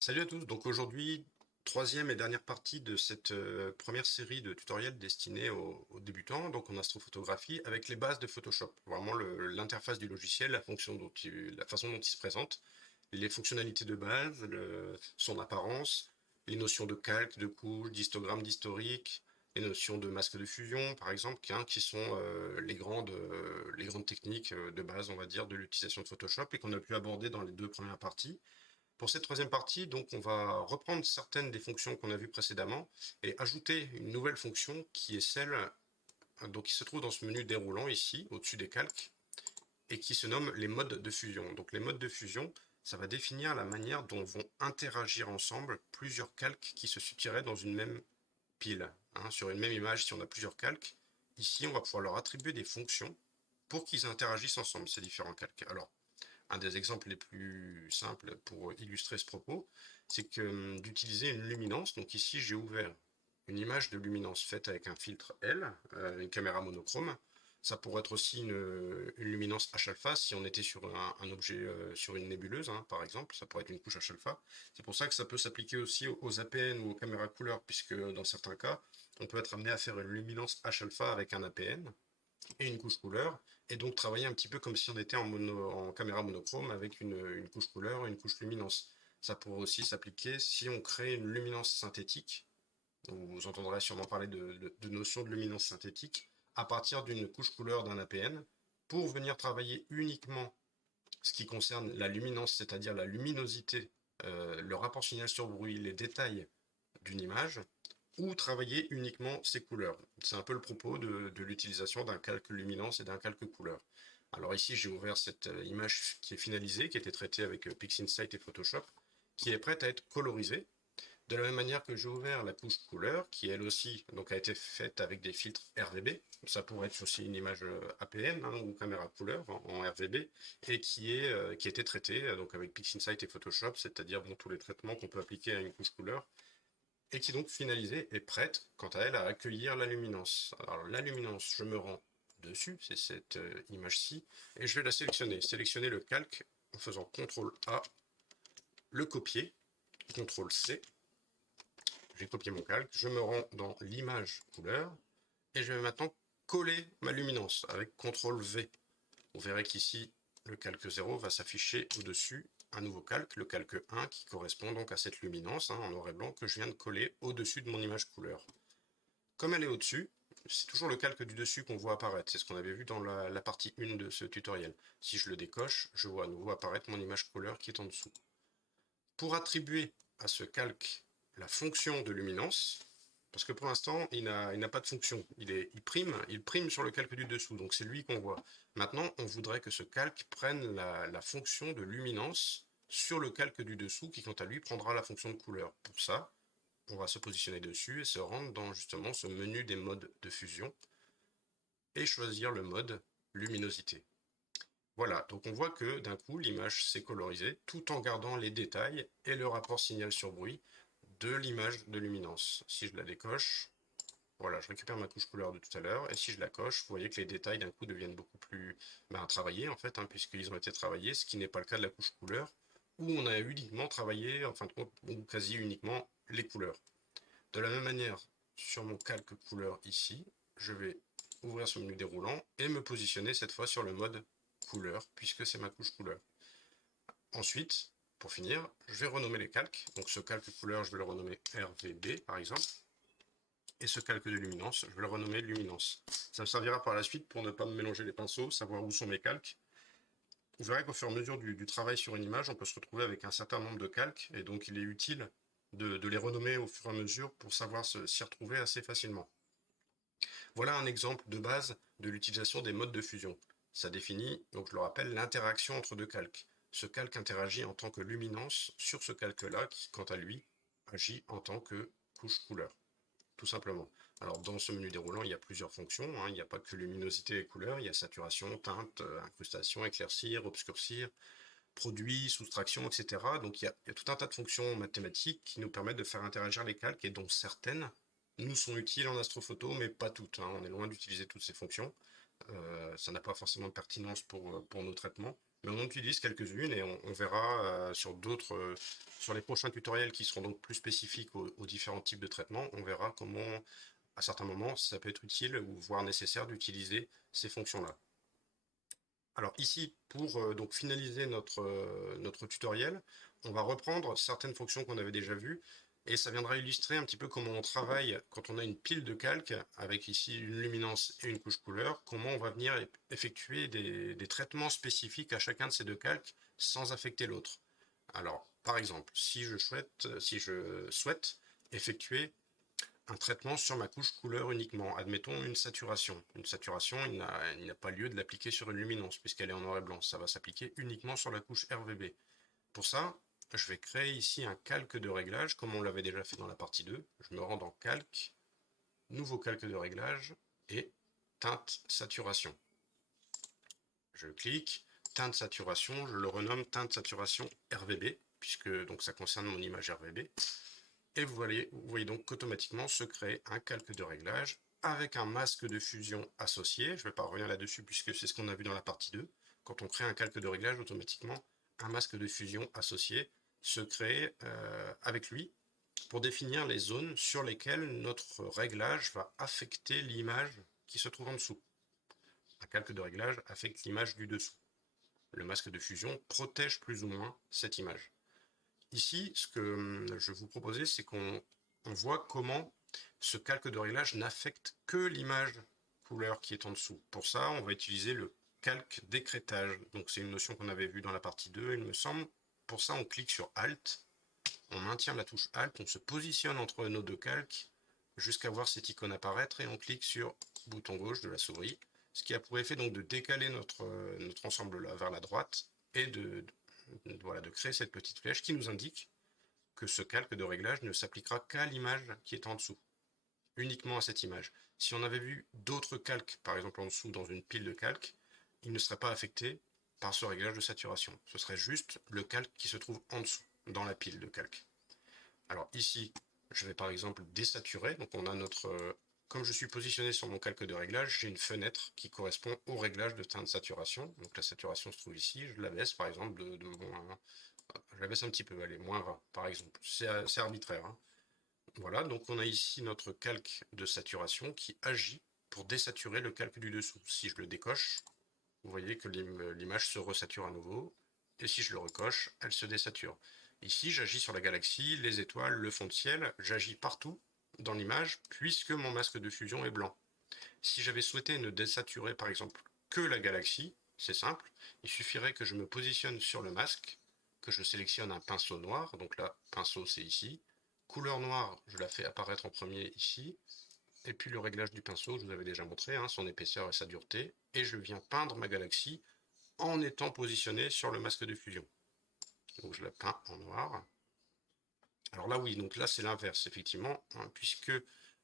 Salut à tous, donc aujourd'hui, troisième et dernière partie de cette première série de tutoriels destinés aux débutants, donc en astrophotographie, avec les bases de Photoshop, vraiment l'interface du logiciel, la façon dont il se présente, les fonctionnalités de base, son apparence, les notions de calque, de couche, d'histogramme, d'historique, les notions de masque de fusion, par exemple, qui sont les grandes techniques de base, on va dire, de l'utilisation de Photoshop et qu'on a pu aborder dans les deux premières parties. Pour cette troisième partie, donc, on va reprendre certaines des fonctions qu'on a vues précédemment et ajouter une nouvelle fonction qui est celle donc, qui se trouve dans ce menu déroulant ici, au-dessus des calques, et qui se nomme les modes de fusion. Donc les modes de fusion, ça va définir la manière dont vont interagir ensemble plusieurs calques qui se situeraient dans une même pile. Sur une même image, si on a plusieurs calques, ici on va pouvoir leur attribuer des fonctions pour qu'ils interagissent ensemble, ces différents calques. Alors, un des exemples les plus simples pour illustrer ce propos, c'est que d'utiliser une luminance. Donc ici, j'ai ouvert une image de luminance faite avec un filtre L, une caméra monochrome. Ça pourrait être aussi une luminance H-alpha si on était sur un objet, sur une nébuleuse, par exemple. Ça pourrait être une couche H-alpha. C'est pour ça que ça peut s'appliquer aussi aux APN ou aux caméras couleur, puisque dans certains cas, on peut être amené à faire une luminance H-alpha avec un APN et une couche couleur, et donc travailler un petit peu comme si on était en caméra monochrome avec une couche couleur et une couche luminance. Ça pourrait aussi s'appliquer si on crée une luminance synthétique, vous entendrez sûrement parler de notion de luminance synthétique, à partir d'une couche couleur d'un APN, pour venir travailler uniquement ce qui concerne la luminance, c'est-à-dire la luminosité, le rapport signal sur bruit, les détails d'une image, ou travailler uniquement ces couleurs. C'est un peu le propos de l'utilisation d'un calque luminance et d'un calque couleur. Alors ici, j'ai ouvert cette image qui est finalisée, qui a été traitée avec PixInsight et Photoshop, qui est prête à être colorisée. De la même manière que j'ai ouvert la couche couleur, qui elle aussi donc, a été faite avec des filtres RVB. Ça pourrait être aussi une image APN ou caméra couleur en RVB, et qui a été traitée donc avec PixInsight et Photoshop, c'est-à-dire bon, tous les traitements qu'on peut appliquer à une couche couleur et qui donc finalisée est prête, quant à elle, à accueillir la luminance. Alors la luminance, je me rends dessus, c'est cette image-ci, et je vais la sélectionner. Sélectionner le calque en faisant CTRL A, le copier, CTRL C, j'ai copié mon calque, je me rends dans l'image couleur, et je vais maintenant coller ma luminance avec CTRL V. Vous verrez qu'ici, le calque 0 va s'afficher au-dessus un nouveau calque, le calque 1, qui correspond donc à cette luminance en noir et blanc que je viens de coller au-dessus de mon image couleur. Comme elle est au-dessus, c'est toujours le calque du dessus qu'on voit apparaître. C'est ce qu'on avait vu dans la partie 1 de ce tutoriel. Si je le décoche, je vois à nouveau apparaître mon image couleur qui est en dessous. Pour attribuer à ce calque la fonction de luminance, parce que pour l'instant, il n'a pas de fonction. Il prime sur le calque du dessous, donc c'est lui qu'on voit. Maintenant, on voudrait que ce calque prenne la fonction de luminance sur le calque du dessous, qui quant à lui prendra la fonction de couleur. Pour ça, on va se positionner dessus et se rendre dans justement ce menu des modes de fusion et choisir le mode luminosité. Voilà, donc on voit que d'un coup l'image s'est colorisée tout en gardant les détails et le rapport signal sur bruit de l'image de luminance. Si je la décoche, voilà, je récupère ma couche couleur de tout à l'heure, et si je la coche, vous voyez que les détails d'un coup deviennent beaucoup plus travaillés en fait, puisqu'ils ont été travaillés, ce qui n'est pas le cas de la couche couleur, où on a uniquement travaillé, en fin de compte, ou quasi uniquement les couleurs. De la même manière, sur mon calque couleur ici, je vais ouvrir ce menu déroulant et me positionner cette fois sur le mode couleur, puisque c'est ma couche couleur. Ensuite, pour finir, je vais renommer les calques. Donc ce calque couleur, je vais le renommer RVB par exemple. Et ce calque de luminance, je vais le renommer luminance. Ça me servira par la suite pour ne pas me mélanger les pinceaux, savoir où sont mes calques. Vous verrez qu'au fur et à mesure du travail sur une image, on peut se retrouver avec un certain nombre de calques, et donc il est utile de les renommer au fur et à mesure pour savoir s'y retrouver assez facilement. Voilà un exemple de base de l'utilisation des modes de fusion. Ça définit, donc je le rappelle, l'interaction entre deux calques. Ce calque interagit en tant que luminance sur ce calque-là, qui, quant à lui, agit en tant que couche couleur, tout simplement. Alors dans ce menu déroulant, il y a plusieurs fonctions, il n'y a pas que luminosité et couleur, il y a saturation, teinte, incrustation, éclaircir, obscurcir, produit, soustraction, etc. Donc il y a tout un tas de fonctions mathématiques qui nous permettent de faire interagir les calques et dont certaines nous sont utiles en astrophoto, mais pas toutes. On est loin d'utiliser toutes ces fonctions. Ça n'a pas forcément de pertinence pour nos traitements. Mais on en utilise quelques-unes et on verra sur d'autres, sur les prochains tutoriels qui seront donc plus spécifiques aux différents types de traitements, on verra comment, à certains moments, ça peut être utile ou voire nécessaire d'utiliser ces fonctions-là. Alors ici, pour donc finaliser notre tutoriel, on va reprendre certaines fonctions qu'on avait déjà vues et ça viendra illustrer un petit peu comment on travaille quand on a une pile de calque avec ici une luminance et une couche couleur, comment on va venir effectuer des traitements spécifiques à chacun de ces deux calques sans affecter l'autre. Alors, par exemple, si je souhaite effectuer un traitement sur ma couche couleur uniquement. Admettons une saturation. Une saturation, il n'a pas lieu de l'appliquer sur une luminance puisqu'elle est en noir et blanc. Ça va s'appliquer uniquement sur la couche RVB. Pour ça, je vais créer ici un calque de réglage comme on l'avait déjà fait dans la partie 2. Je me rends dans calque, nouveau calque de réglage et teinte saturation. Je clique, teinte saturation, je le renomme teinte saturation RVB puisque donc ça concerne mon image RVB. Et vous voyez donc qu'automatiquement se crée un calque de réglage avec un masque de fusion associé. Je ne vais pas revenir là-dessus puisque c'est ce qu'on a vu dans la partie 2. Quand on crée un calque de réglage, automatiquement, un masque de fusion associé se crée avec lui pour définir les zones sur lesquelles notre réglage va affecter l'image qui se trouve en dessous. Un calque de réglage affecte l'image du dessous. Le masque de fusion protège plus ou moins cette image. Ici, ce que je vous proposais, c'est qu'on voit comment ce calque de réglage n'affecte que l'image couleur qui est en dessous. Pour ça, on va utiliser le calque d'écrêtage. Donc c'est une notion qu'on avait vue dans la partie 2, il me semble. Pour ça, on clique sur Alt, on maintient la touche Alt, on se positionne entre nos deux calques jusqu'à voir cette icône apparaître et on clique sur bouton gauche de la souris, ce qui a pour effet donc de décaler notre ensemble là vers la droite et de créer cette petite flèche qui nous indique que ce calque de réglage ne s'appliquera qu'à l'image qui est en dessous, uniquement à cette image. Si on avait vu d'autres calques, par exemple en dessous dans une pile de calques, il ne serait pas affecté par ce réglage de saturation. Ce serait juste le calque qui se trouve en dessous, dans la pile de calques. Alors ici, je vais par exemple désaturer, donc on a comme je suis positionné sur mon calque de réglage, j'ai une fenêtre qui correspond au réglage de teinte de saturation. Donc la saturation se trouve ici, je la baisse par exemple je la baisse un petit peu, allez, moins 20 par exemple. C'est arbitraire, hein. Voilà, donc on a ici notre calque de saturation qui agit pour désaturer le calque du dessous. Si je le décoche, vous voyez que l'image se resature à nouveau, et si je le recoche, elle se désature. Ici, j'agis sur la galaxie, les étoiles, le fond de ciel, j'agis partout dans l'image puisque mon masque de fusion est blanc. Si j'avais souhaité ne désaturer par exemple que la galaxie, c'est simple, il suffirait que je me positionne sur le masque, que je sélectionne un pinceau noir, donc là, pinceau c'est ici, couleur noire, je la fais apparaître en premier ici, et puis le réglage du pinceau, je vous avais déjà montré, hein, son épaisseur et sa dureté, et je viens peindre ma galaxie en étant positionné sur le masque de fusion. Donc je la peins en noir. Alors là oui, donc là c'est l'inverse effectivement, hein, puisque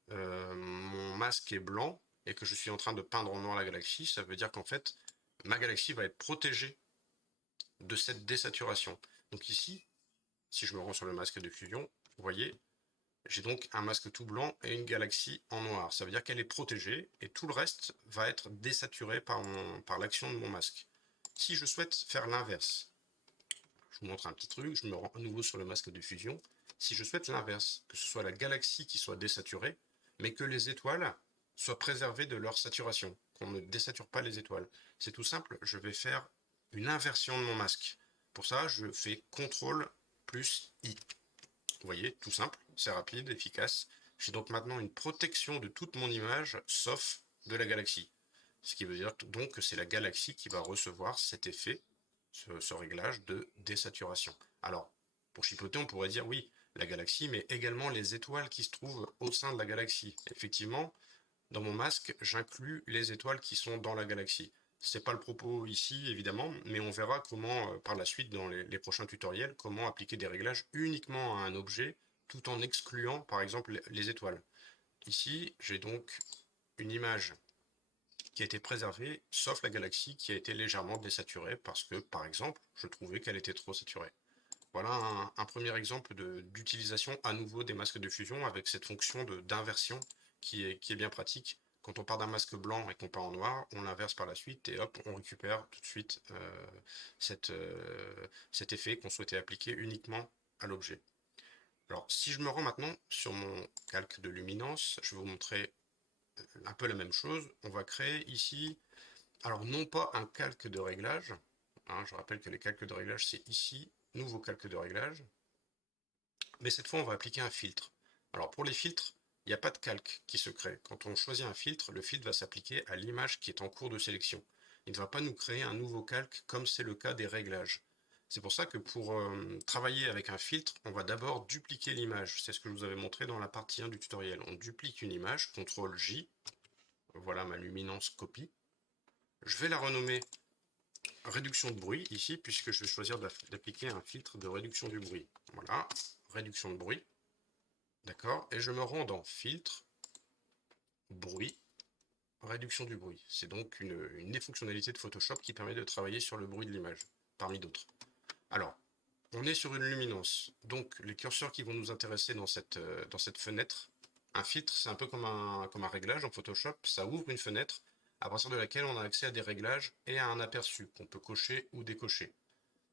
mon masque est blanc et que je suis en train de peindre en noir la galaxie, ça veut dire qu'en fait ma galaxie va être protégée de cette désaturation. Donc ici, si je me rends sur le masque de fusion, vous voyez, j'ai donc un masque tout blanc et une galaxie en noir. Ça veut dire qu'elle est protégée et tout le reste va être désaturé par l'action de mon masque. Si je souhaite faire l'inverse, je vous montre un petit truc, je me rends à nouveau sur le masque de fusion. Si je souhaite l'inverse, que ce soit la galaxie qui soit désaturée, mais que les étoiles soient préservées de leur saturation, qu'on ne désature pas les étoiles, c'est tout simple, je vais faire une inversion de mon masque. Pour ça, je fais CTRL plus I. Vous voyez, tout simple, c'est rapide, efficace. J'ai donc maintenant une protection de toute mon image, sauf de la galaxie. Ce qui veut dire donc que c'est la galaxie qui va recevoir cet effet, ce réglage de désaturation. Alors, pour chipoter, on pourrait dire oui, la galaxie, mais également les étoiles qui se trouvent au sein de la galaxie. Effectivement, dans mon masque, j'inclus les étoiles qui sont dans la galaxie. C'est pas le propos ici, évidemment, mais on verra comment, par la suite, dans les prochains tutoriels, comment appliquer des réglages uniquement à un objet, tout en excluant, par exemple, les étoiles. Ici, j'ai donc une image qui a été préservée, sauf la galaxie qui a été légèrement désaturée parce que, par exemple, je trouvais qu'elle était trop saturée. Voilà un premier exemple d'utilisation à nouveau des masques de fusion avec cette fonction d'inversion qui est bien pratique Quand on part d'un masque blanc et qu'on part en noir, on l'inverse par la suite et hop, on récupère tout de suite cet effet qu'on souhaitait appliquer uniquement à l'objet. Alors, si je me rends maintenant sur mon calque de luminance, je vais vous montrer un peu la même chose. On va créer ici, alors non pas un calque de réglage, hein, je rappelle que les calques de réglage, c'est ici, nouveau calque de réglage, mais cette fois, on va appliquer un filtre. Alors, pour les filtres, il n'y a pas de calque qui se crée. Quand on choisit un filtre, le filtre va s'appliquer à l'image qui est en cours de sélection. Il ne va pas nous créer un nouveau calque comme c'est le cas des réglages. C'est pour ça que pour travailler avec un filtre, on va d'abord dupliquer l'image. C'est ce que je vous avais montré dans la partie 1 du tutoriel. On duplique une image, CTRL J, voilà ma luminance copie. Je vais la renommer réduction de bruit ici, puisque je vais choisir d'appliquer un filtre de réduction du bruit. Voilà, réduction de bruit. D'accord. Et je me rends dans filtre, bruit, réduction du bruit. C'est donc une des fonctionnalités de Photoshop qui permet de travailler sur le bruit de l'image, parmi d'autres. Alors, on est sur une luminance. Donc, les curseurs qui vont nous intéresser dans cette fenêtre, un filtre, c'est un peu comme un réglage en Photoshop. Ça ouvre une fenêtre à partir de laquelle on a accès à des réglages et à un aperçu qu'on peut cocher ou décocher.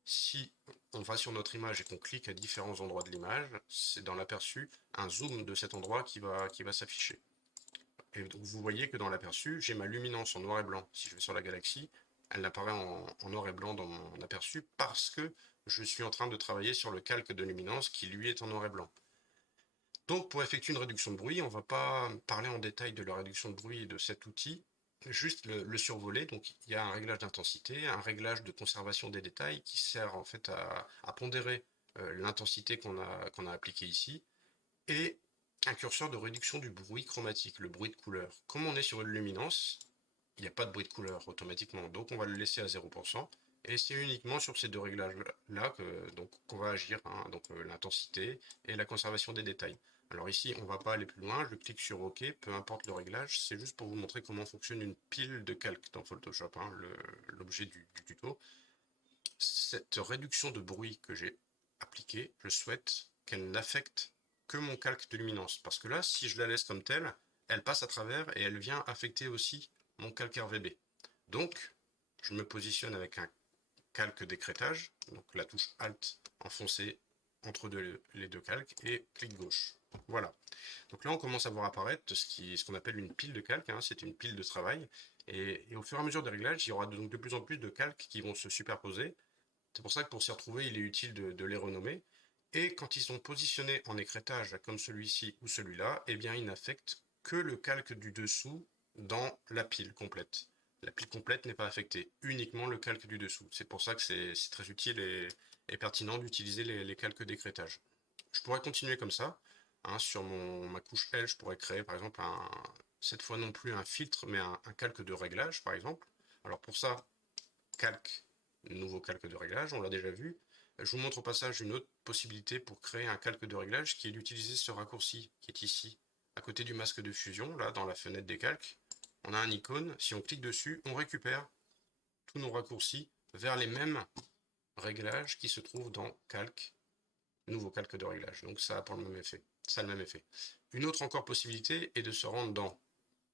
Si on va sur notre image et qu'on clique à différents endroits de l'image, c'est dans l'aperçu un zoom de cet endroit qui va s'afficher. Et donc vous voyez que dans l'aperçu, j'ai ma luminance en noir et blanc. Si je vais sur la galaxie, elle apparaît en noir et blanc dans mon aperçu parce que je suis en train de travailler sur le calque de luminance qui lui est en noir et blanc. Donc pour effectuer une réduction de bruit, on ne va pas parler en détail de la réduction de bruit de cet outil, juste le survoler. Donc il y a un réglage d'intensité, un réglage de conservation des détails qui sert en fait à pondérer l'intensité qu'on a appliquée ici, et un curseur de réduction du bruit chromatique, le bruit de couleur. Comme on est sur une luminance, il n'y a pas de bruit de couleur automatiquement, donc on va le laisser à 0%. Et c'est uniquement sur ces deux réglages-là qu'on va agir, hein, donc l'intensité et la conservation des détails. Alors ici, on ne va pas aller plus loin, je clique sur OK, peu importe le réglage, c'est juste pour vous montrer comment fonctionne une pile de calque dans Photoshop, hein, l'objet du tuto. Cette réduction de bruit que j'ai appliquée, je souhaite qu'elle n'affecte que mon calque de luminance. Parce que là, si je la laisse comme telle, elle passe à travers et elle vient affecter aussi mon calque RVB. Donc, je me positionne avec un calque d'écrêtage, donc la touche Alt enfoncée entre les deux calques et clic gauche. Voilà. Donc là, on commence à voir apparaître ce qu'on appelle une pile de calques, hein, c'est une pile de travail. Et au fur et à mesure des réglages, il y aura donc de plus en plus de calques qui vont se superposer. C'est pour ça que pour s'y retrouver, il est utile de les renommer. Et quand ils sont positionnés en écrêtage, comme celui-ci ou celui-là, eh bien, ils n'affectent que le calque du dessous dans la pile complète. La pile complète n'est pas affectée, uniquement le calque du dessous. C'est pour ça que c'est très utile et pertinent d'utiliser les calques d'écrêtage. Je pourrais continuer comme ça. Hein, sur ma couche L, je pourrais créer par exemple cette fois non plus un filtre, mais un calque de réglage par exemple. Alors pour ça, calque, nouveau calque de réglage, on l'a déjà vu. Je vous montre au passage une autre possibilité pour créer un calque de réglage qui est d'utiliser ce raccourci qui est ici, à côté du masque de fusion, là dans la fenêtre des calques. On a un icône, si on clique dessus, on récupère tous nos raccourcis vers les mêmes réglages qui se trouvent dans calque, nouveau calque de réglage. Donc ça a pour le même effet. Ça a le même effet. Une autre encore possibilité est de se rendre dans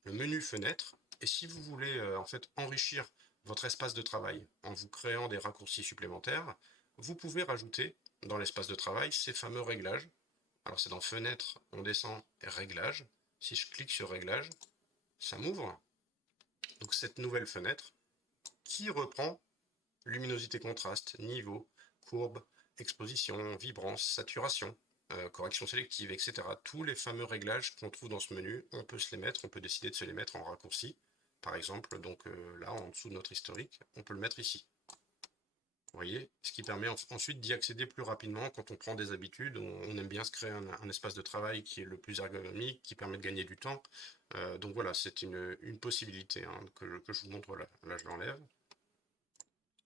le menu fenêtre, et si vous voulez en fait enrichir votre espace de travail en vous créant des raccourcis supplémentaires, vous pouvez rajouter dans l'espace de travail ces fameux réglages. Alors c'est dans fenêtre, on descend réglages. Si je clique sur réglages, ça m'ouvre donc cette nouvelle fenêtre qui reprend luminosité, contraste, niveau, courbe, exposition, vibrance, saturation, correction sélective, etc. Tous les fameux réglages qu'on trouve dans ce menu, on peut se les mettre, on peut décider de se les mettre en raccourci. Par exemple, donc là, en dessous de notre historique, on peut le mettre ici. Vous voyez, ce qui permet ensuite d'y accéder plus rapidement quand on prend des habitudes. On aime bien se créer un espace de travail qui est le plus ergonomique, qui permet de gagner du temps. Donc voilà, c'est une possibilité hein, que je vous montre là. Là, je l'enlève.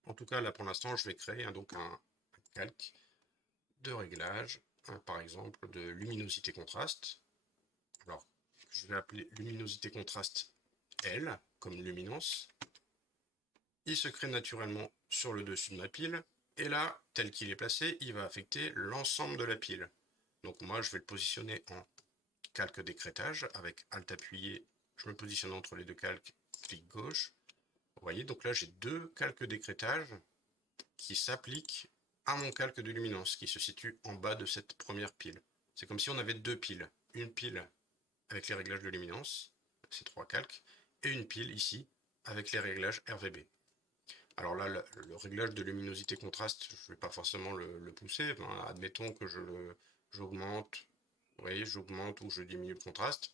En tout cas, là pour l'instant, je vais créer donc un calque de réglage, par exemple de luminosité contraste. Alors, je vais appeler luminosité contraste L comme luminance. Il se crée naturellement sur le dessus de ma pile. Et là, tel qu'il est placé, il va affecter l'ensemble de la pile. Donc moi, je vais le positionner en calque d'écrêtage avec Alt appuyé Je me positionne entre les deux calques, clic gauche. Vous voyez, donc là j'ai deux calques d'écrêtage qui s'appliquent à mon calque de luminance qui se situe en bas de cette première pile. C'est comme si on avait deux piles. Une pile avec les réglages de luminance, ces trois calques, et une pile ici avec les réglages RVB. Alors là, le réglage de luminosité contraste, je ne vais pas forcément le pousser. Ben, admettons que j'augmente, vous voyez, j'augmente ou je diminue le contraste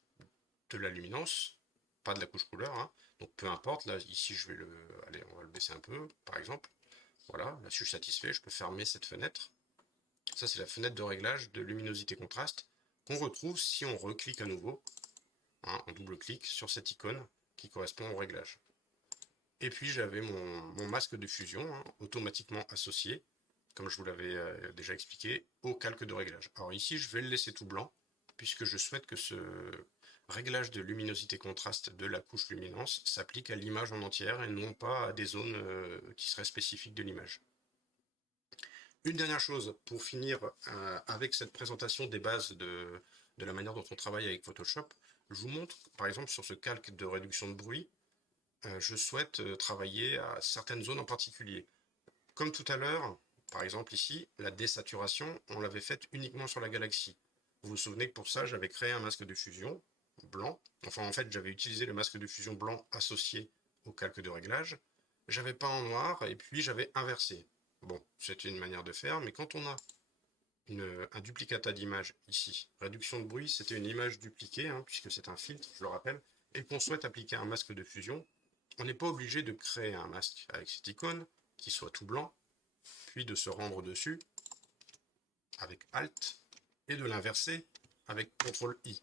de la luminance, pas de la couche couleur, hein. Donc peu importe, là ici je vais allez, on va le baisser un peu, par exemple. Voilà, là je suis satisfait, je peux fermer cette fenêtre. Ça c'est la fenêtre de réglage de luminosité contraste qu'on retrouve si on reclique à nouveau, hein, on double-clique sur cette icône qui correspond au réglage. Et puis j'avais mon masque de fusion, hein, automatiquement associé, comme je vous l'avais déjà expliqué, au calque de réglage. Alors ici je vais le laisser tout blanc, puisque je souhaite que ce réglage de luminosité contraste de la couche luminance s'applique à l'image en entière et non pas à des zones qui seraient spécifiques de l'image. Une dernière chose pour finir avec cette présentation des bases de la manière dont on travaille avec Photoshop, je vous montre par exemple sur ce calque de réduction de bruit, je souhaite travailler à certaines zones en particulier. Comme tout à l'heure, par exemple ici, la désaturation, on l'avait faite uniquement sur la galaxie. Vous vous souvenez que pour ça, j'avais créé un masque de fusion blanc. Enfin, en fait, j'avais utilisé le masque de fusion blanc associé au calque de réglage. J'avais peint en noir et puis j'avais inversé. Bon, c'est une manière de faire, mais quand on a un duplicata d'image ici, réduction de bruit, c'était une image dupliquée, hein, puisque c'est un filtre, je le rappelle, et qu'on souhaite appliquer un masque de fusion, on n'est pas obligé de créer un masque avec cette icône qui soit tout blanc, puis de se rendre dessus avec Alt et de l'inverser avec CTRL-I.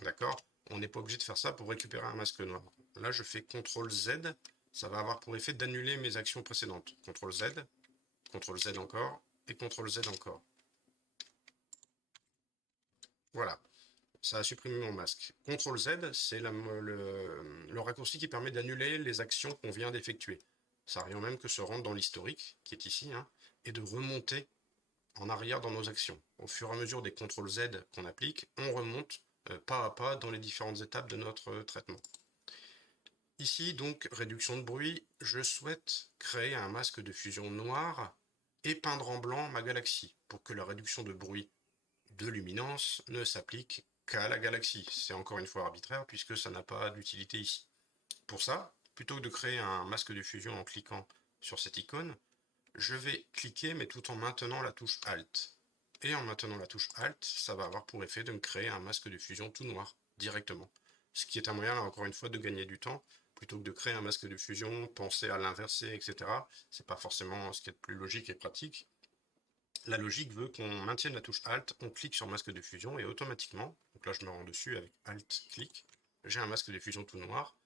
D'accord? On n'est pas obligé de faire ça pour récupérer un masque noir. Là, je fais CTRL-Z, ça va avoir pour effet d'annuler mes actions précédentes. CTRL-Z, CTRL-Z encore, et CTRL-Z encore. Voilà, ça a supprimé mon masque. CTRL-Z, c'est le raccourci qui permet d'annuler les actions qu'on vient d'effectuer. Ça revient même que se rendre dans l'historique, qui est ici, hein, et de remonter en arrière dans nos actions. Au fur et à mesure des CTRL-Z qu'on applique, on remonte pas à pas dans les différentes étapes de notre traitement. Ici, donc, réduction de bruit, je souhaite créer un masque de fusion noir et peindre en blanc ma galaxie pour que la réduction de bruit de luminance ne s'applique qu'à la galaxie. C'est encore une fois arbitraire puisque ça n'a pas d'utilité ici. Pour ça, plutôt que de créer un masque de fusion en cliquant sur cette icône, je vais cliquer mais tout en maintenant la touche Alt. Et en maintenant la touche Alt, ça va avoir pour effet de me créer un masque de fusion tout noir directement. Ce qui est un moyen, là, encore une fois, de gagner du temps. Plutôt que de créer un masque de fusion, penser à l'inverser, etc. C'est pas forcément ce qui est le plus logique et pratique. La logique veut qu'on maintienne la touche Alt, on clique sur masque de fusion et automatiquement, donc là je me rends dessus avec Alt-clic, j'ai un masque de fusion tout noir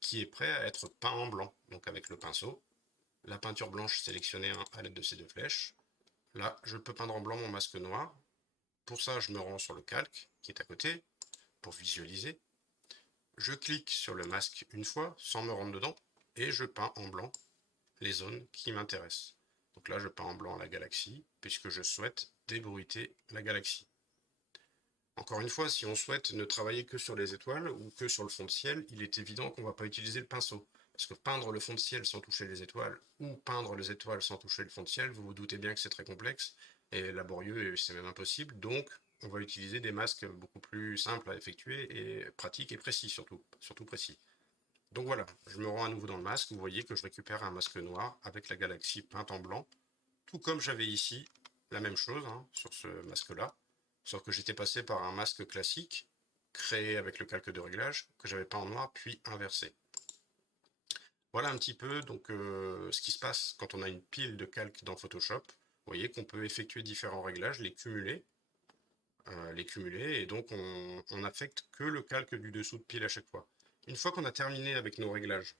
qui est prêt à être peint en blanc, donc avec le pinceau, la peinture blanche sélectionnée à l'aide de ces deux flèches. Là, je peux peindre en blanc mon masque noir. Pour ça, je me rends sur le calque qui est à côté pour visualiser. Je clique sur le masque une fois sans me rendre dedans et je peins en blanc les zones qui m'intéressent. Donc là, je peins en blanc la galaxie puisque je souhaite débruiter la galaxie. Encore une fois, si on souhaite ne travailler que sur les étoiles ou que sur le fond de ciel, il est évident qu'on ne va pas utiliser le pinceau. Parce que peindre le fond de ciel sans toucher les étoiles, ou peindre les étoiles sans toucher le fond de ciel, vous vous doutez bien que c'est très complexe et laborieux et c'est même impossible. Donc, on va utiliser des masques beaucoup plus simples à effectuer et pratiques et précis surtout précis. Donc voilà, je me rends à nouveau dans le masque, vous voyez que je récupère un masque noir avec la galaxie peinte en blanc, tout comme j'avais ici la même chose, hein, sur ce masque-là, sauf que j'étais passé par un masque classique, créé avec le calque de réglage, que j'avais peint en noir, puis inversé. Voilà un petit peu donc ce qui se passe quand on a une pile de calques dans Photoshop. Vous voyez qu'on peut effectuer différents réglages, les cumuler, et donc on affecte que le calque du dessous de pile à chaque fois. Une fois qu'on a terminé avec nos réglages,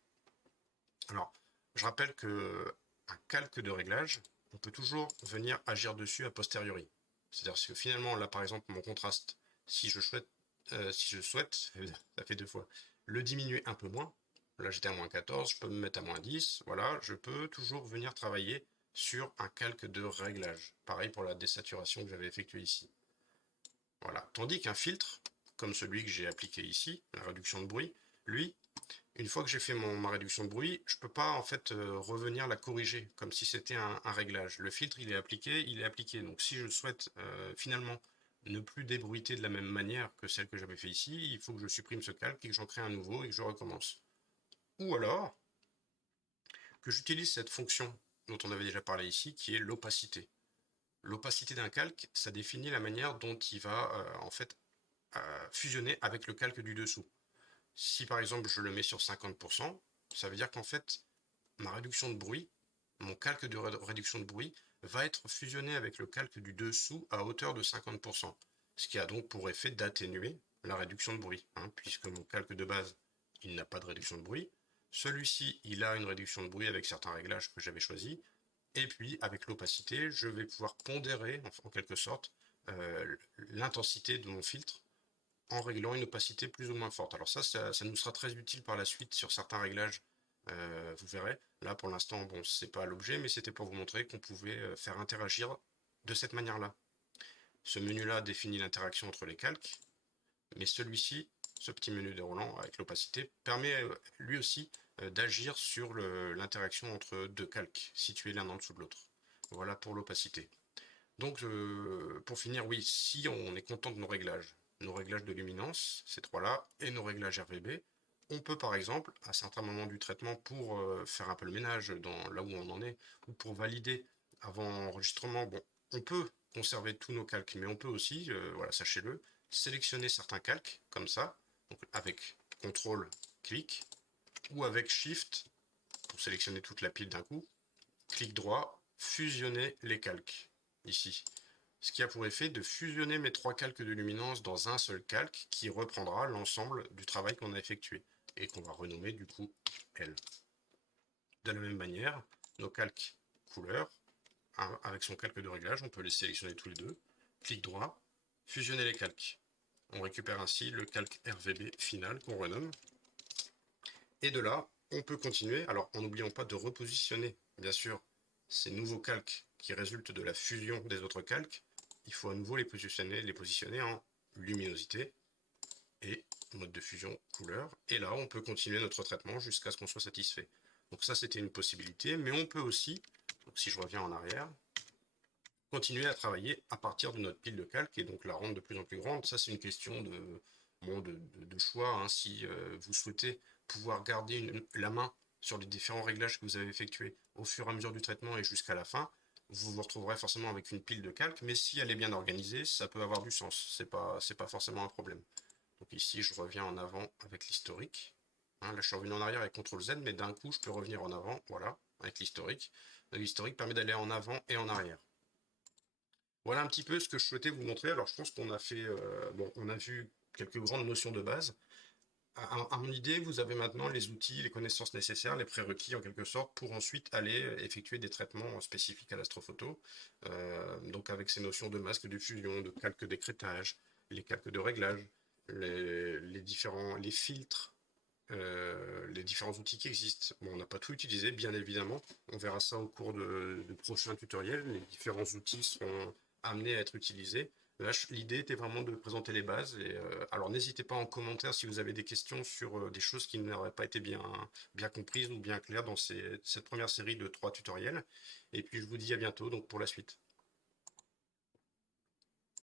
alors je rappelle que un calque de réglage, on peut toujours venir agir dessus a posteriori. C'est-à-dire que finalement, là par exemple, mon contraste, si je souhaite, ça fait deux fois, le diminuer un peu moins, là j'étais à moins 14, je peux me mettre à moins 10, voilà, je peux toujours venir travailler sur un calque de réglage. Pareil pour la désaturation que j'avais effectuée ici. Voilà. Tandis qu'un filtre, comme celui que j'ai appliqué ici, la réduction de bruit, Lui, une fois que j'ai fait ma réduction de bruit, je peux pas en fait revenir la corriger comme si c'était un réglage. Le filtre, il est appliqué, il est appliqué. Donc si je souhaite finalement ne plus débruiter de la même manière que celle que j'avais fait ici, il faut que je supprime ce calque et que j'en crée un nouveau et que je recommence. Ou alors que j'utilise cette fonction dont on avait déjà parlé ici, qui est l'opacité. L'opacité d'un calque, ça définit la manière dont il va en fait fusionner avec le calque du dessous. Si par exemple je le mets sur 50%, ça veut dire qu'en fait ma réduction de bruit, mon calque de réduction de bruit va être fusionné avec le calque du dessous à hauteur de 50%, ce qui a donc pour effet d'atténuer la réduction de bruit, hein, puisque mon calque de base, il n'a pas de réduction de bruit. Celui-ci, il a une réduction de bruit avec certains réglages que j'avais choisis. Et puis, avec l'opacité, je vais pouvoir pondérer, en quelque sorte, l'intensité de mon filtre en réglant une opacité plus ou moins forte. Alors ça nous sera très utile par la suite sur certains réglages, vous verrez. Là, pour l'instant, bon, c'est pas l'objet, mais c'était pour vous montrer qu'on pouvait faire interagir de cette manière-là. Ce menu-là définit l'interaction entre les calques, mais celui-ci, ce petit menu déroulant avec l'opacité, permet lui aussi d'agir sur l'interaction entre deux calques situés l'un en dessous de l'autre. Voilà pour l'opacité. Donc, pour finir, oui, si on est content de nos réglages de luminance, ces trois-là, et nos réglages RGB, on peut par exemple, à certains moments du traitement, pour faire un peu le ménage dans là où on en est, ou pour valider avant enregistrement, bon, on peut conserver tous nos calques, mais on peut aussi, voilà, sachez-le, sélectionner certains calques, comme ça, donc avec CTRL, clic, ou avec SHIFT, pour sélectionner toute la pile d'un coup, clic droit, fusionner les calques, ici. Ce qui a pour effet de fusionner mes trois calques de luminance dans un seul calque qui reprendra l'ensemble du travail qu'on a effectué et qu'on va renommer du coup L. De la même manière, nos calques couleurs, hein, avec son calque de réglage, on peut les sélectionner tous les deux, clic droit, fusionner les calques. On récupère ainsi le calque RVB final qu'on renomme. Et de là, on peut continuer, alors en n'oubliant pas de repositionner, bien sûr, ces nouveaux calques qui résultent de la fusion des autres calques. Il faut à nouveau les positionner en luminosité et mode de fusion couleur. Et là, on peut continuer notre traitement jusqu'à ce qu'on soit satisfait. Donc ça, c'était une possibilité, mais on peut aussi, donc si je reviens en arrière, continuer à travailler à partir de notre pile de calque et donc la rendre de plus en plus grande. Ça, c'est une question de choix, hein. Si vous souhaitez pouvoir garder la main sur les différents réglages que vous avez effectués au fur et à mesure du traitement et jusqu'à la fin, vous vous retrouverez forcément avec une pile de calque, mais si elle est bien organisée, ça peut avoir du sens. C'est pas forcément un problème. Donc ici, je reviens en avant avec l'historique. Hein, là, je suis revenu en arrière avec CTRL Z, mais d'un coup, je peux revenir en avant, voilà, avec l'historique. L'historique permet d'aller en avant et en arrière. Voilà un petit peu ce que je souhaitais vous montrer. Alors, je pense qu'on a fait, bon, on a vu quelques grandes notions de base. À mon idée, vous avez maintenant les outils, les connaissances nécessaires, les prérequis en quelque sorte, pour ensuite aller effectuer des traitements spécifiques à l'astrophoto. Donc, avec ces notions de masque de fusion, de calque d'écrêtage, les calques de réglage, les filtres, les différents outils qui existent. Bon, on n'a pas tout utilisé, bien évidemment. On verra ça au cours de prochains tutoriels. Les différents outils seront amenés à être utilisés. Là, l'idée était vraiment de présenter les bases. Et, alors, n'hésitez pas en commentaire si vous avez des questions sur des choses qui n'auraient pas été bien comprises ou bien claires dans cette première série de 3 tutoriels. Et puis, je vous dis à bientôt donc pour la suite.